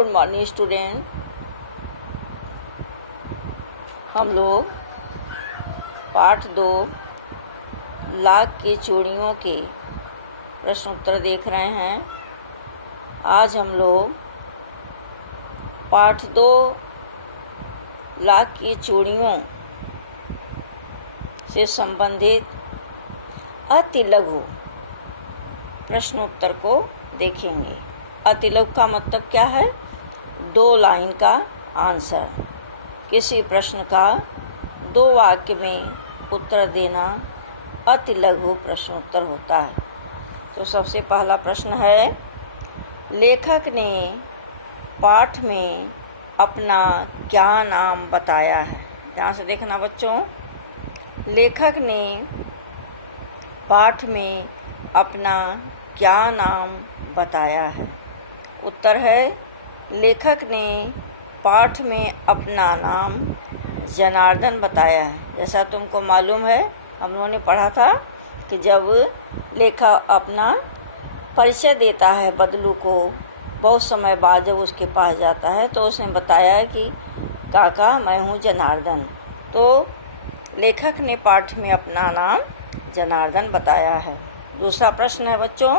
Good morning student. हम लोग पाठ 2 लाख की चूड़ियों के प्रश्न उत्तर देख रहे हैं। आज हम लोग पाठ 2 लाख की चूड़ियों से संबंधित अति लघु प्रश्न उत्तर को देखेंगे। अति लघु का मतलब क्या है? 2 लाइन का आंसर। किसी प्रश्न का 2 वाक्य में उत्तर देना अति लघु प्रश्न उत्तर होता है। तो सबसे पहला प्रश्न है, लेखक ने पाठ में अपना क्या नाम बताया है? ध्यान से देखना बच्चों। लेखक ने पाठ में अपना क्या नाम बताया है? उत्तर है, लेखक ने पाठ में अपना नाम जनार्दन बताया है। जैसा तुमको मालूम है, हम लोगों ने पढ़ा था कि जब लेखक अपना परिचय देता है बदलू को, बहुत समय बाद जब उसके पास जाता है तो उसने बताया है कि काका मैं हूँ जनार्दन। तो लेखक ने पाठ में अपना नाम जनार्दन बताया है। दूसरा प्रश्न है बच्चों,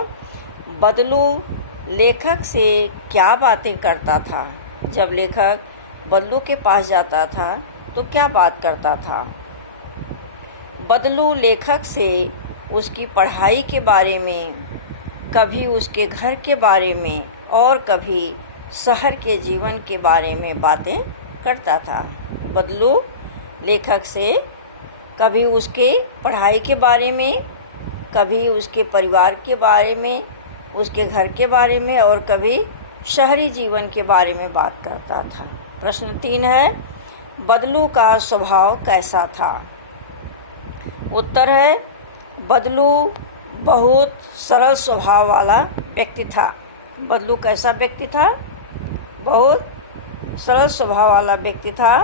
बदलू लेखक से क्या बातें करता था? जब लेखक बदलू के पास जाता था तो क्या बात करता था? बदलू लेखक से उसकी पढ़ाई के बारे में, कभी उसके घर के बारे में और कभी शहर के जीवन के बारे में बातें करता था। बदलू लेखक से कभी उसके पढ़ाई के बारे में, कभी उसके परिवार के बारे में, उसके घर के बारे में और कभी शहरी जीवन के बारे में बात करता था। प्रश्न 3 है, बदलू का स्वभाव कैसा था? उत्तर है, बदलू बहुत सरल स्वभाव वाला व्यक्ति था। बदलू कैसा व्यक्ति था? बहुत सरल स्वभाव वाला व्यक्ति था।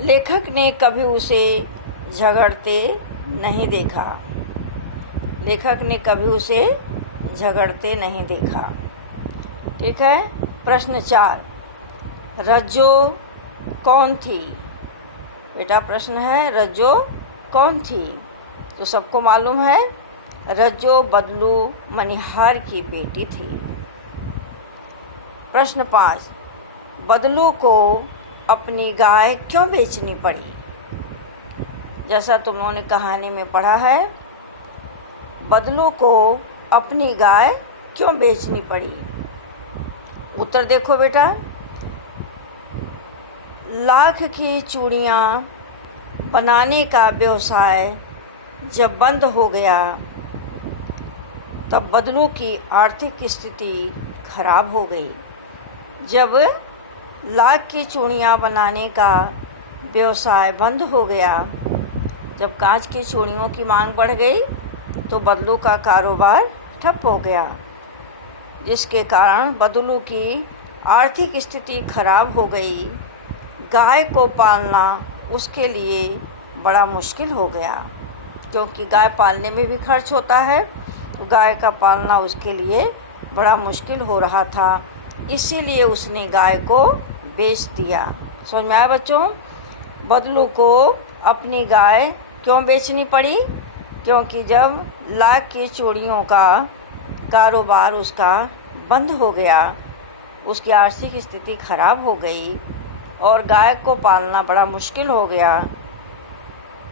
लेखक ने कभी उसे झगड़ते नहीं देखा। लेखक ने कभी उसे झगड़ते नहीं देखा। ठीक है। प्रश्न 4, रज्जो कौन थी? बेटा प्रश्न है, रज्जो कौन थी? तो सबको मालूम है, रज्जो बदलू मनिहार की बेटी थी। प्रश्न 5, बदलू को अपनी गाय क्यों बेचनी पड़ी? जैसा तुम लोगों ने कहानी में पढ़ा है, बदलू को अपनी गाय क्यों बेचनी पड़ी? उत्तर देखो बेटा, लाख की चूड़ियाँ बनाने का व्यवसाय जब बंद हो गया तब बदलू की आर्थिक स्थिति खराब हो गई। जब लाख की चूड़ियाँ बनाने का व्यवसाय बंद हो गया, जब कांच की चूड़ियों की मांग बढ़ गई तो बदलू का कारोबार ठप हो गया, जिसके कारण बदलू की आर्थिक स्थिति खराब हो गई। गाय को पालना उसके लिए बड़ा मुश्किल हो गया, क्योंकि गाय पालने में भी खर्च होता है, तो गाय का पालना उसके लिए बड़ा मुश्किल हो रहा था। इसीलिए उसने गाय को बेच दिया। समझ में आया बच्चों? बदलू को अपनी गाय क्यों बेचनी पड़ी? क्योंकि जब लाख की चूड़ियों का कारोबार उसका बंद हो गया, उसकी आर्थिक स्थिति खराब हो गई और गाय को पालना बड़ा मुश्किल हो गया,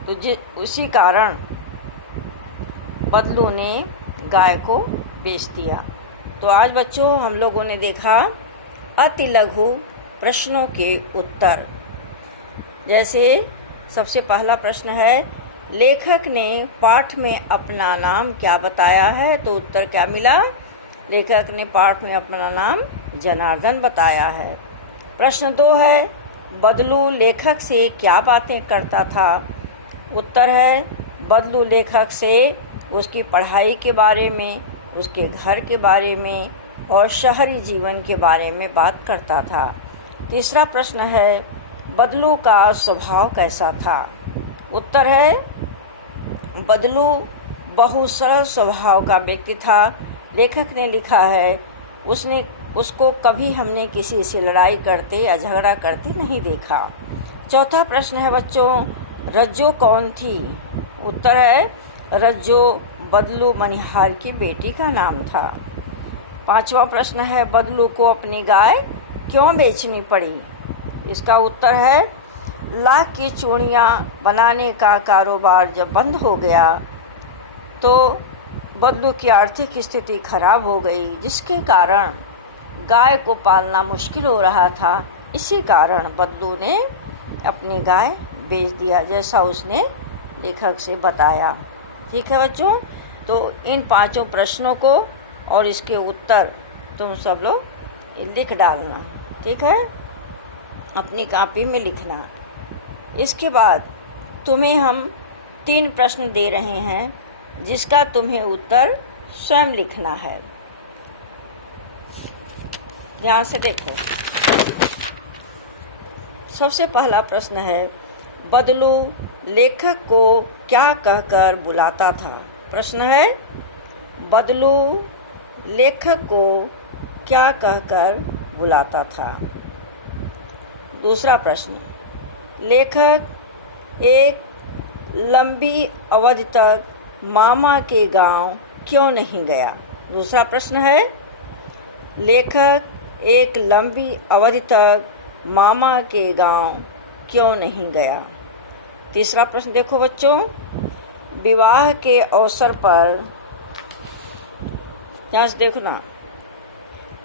तो उसी कारण बदलू ने गाय को बेच दिया। तो आज बच्चों हम लोगों ने देखा अति लघु प्रश्नों के उत्तर। जैसे सबसे पहला प्रश्न है, लेखक ने पाठ में अपना नाम क्या बताया है? तो उत्तर क्या मिला? लेखक ने पाठ में अपना नाम जनार्दन बताया है। प्रश्न 2 है, बदलू लेखक से क्या बातें करता था? उत्तर है, बदलू लेखक से उसकी पढ़ाई के बारे में, उसके घर के बारे में और शहरी जीवन के बारे में बात करता था। तीसरा प्रश्न है, बदलू का स्वभाव कैसा था? उत्तर है, बदलू बहुत सरल स्वभाव का व्यक्ति था। लेखक ने लिखा है उसको कभी हमने किसी से लड़ाई करते या झगड़ा करते नहीं देखा। चौथा प्रश्न है बच्चों, रज्जो कौन थी? उत्तर है रज्जो बदलू मनिहार की बेटी का नाम था। पांचवा प्रश्न है, बदलू को अपनी गाय क्यों बेचनी पड़ी? इसका उत्तर है लाख की चूड़ियाँ बनाने का कारोबार जब बंद हो गया तो बदलू की आर्थिक स्थिति खराब हो गई, जिसके कारण गाय को पालना मुश्किल हो रहा था। इसी कारण बदलू ने अपनी गाय बेच दिया, जैसा उसने लेखक से बताया। ठीक है बच्चों, तो इन पांचों प्रश्नों को और इसके उत्तर तुम सब लोग लिख डालना। ठीक है, अपनी कॉपी में लिखना। इसके बाद तुम्हें हम 3 प्रश्न दे रहे हैं, जिसका तुम्हें उत्तर स्वयं लिखना है। ध्यान से देखो। सबसे पहला प्रश्न है, बदलू लेखक को क्या कहकर बुलाता था? प्रश्न है, बदलू लेखक को क्या कहकर बुलाता था? दूसरा प्रश्न, लेखक एक लंबी अवधि तक मामा के गांव क्यों नहीं गया? दूसरा प्रश्न है, लेखक एक लंबी अवधि तक मामा के गांव क्यों नहीं गया? तीसरा प्रश्न देखो बच्चों, विवाह के अवसर पर, यहाँ से देखना,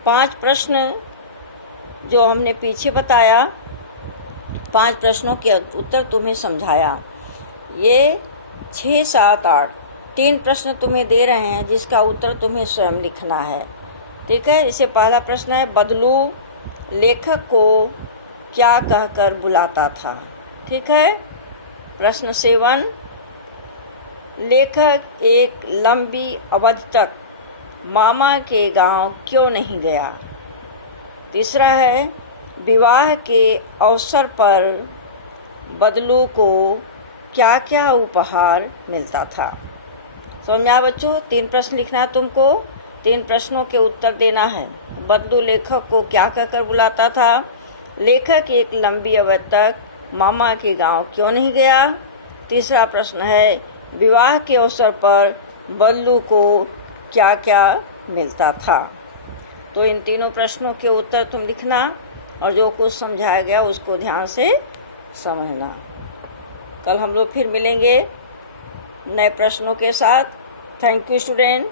5 प्रश्न जो हमने पीछे बताया, 5 प्रश्नों के उत्तर तुम्हें समझाया। ये 6, 7, 8 3 प्रश्न तुम्हें दे रहे हैं, जिसका उत्तर तुम्हें स्वयं लिखना है। ठीक है, इसे पहला प्रश्न है, बदलू लेखक को क्या कहकर बुलाता था? ठीक है। प्रश्न 7, लेखक एक लंबी अवधि तक मामा के गांव क्यों नहीं गया? तीसरा है, विवाह के अवसर पर बदलू को क्या क्या उपहार मिलता था? समझ में आया बच्चों? 3 प्रश्न लिखना है तुमको, 3 प्रश्नों के उत्तर देना है। बदलू लेखक को क्या कहकर बुलाता था? लेखक एक लंबी अवधि तक मामा के गांव क्यों नहीं गया? तीसरा प्रश्न है, विवाह के अवसर पर बदलू को क्या क्या मिलता था? तो इन तीनों प्रश्नों के उत्तर तुम लिखना और जो कुछ समझाया गया उसको ध्यान से समझना। कल हम लोग फिर मिलेंगे नए प्रश्नों के साथ। Thank you student.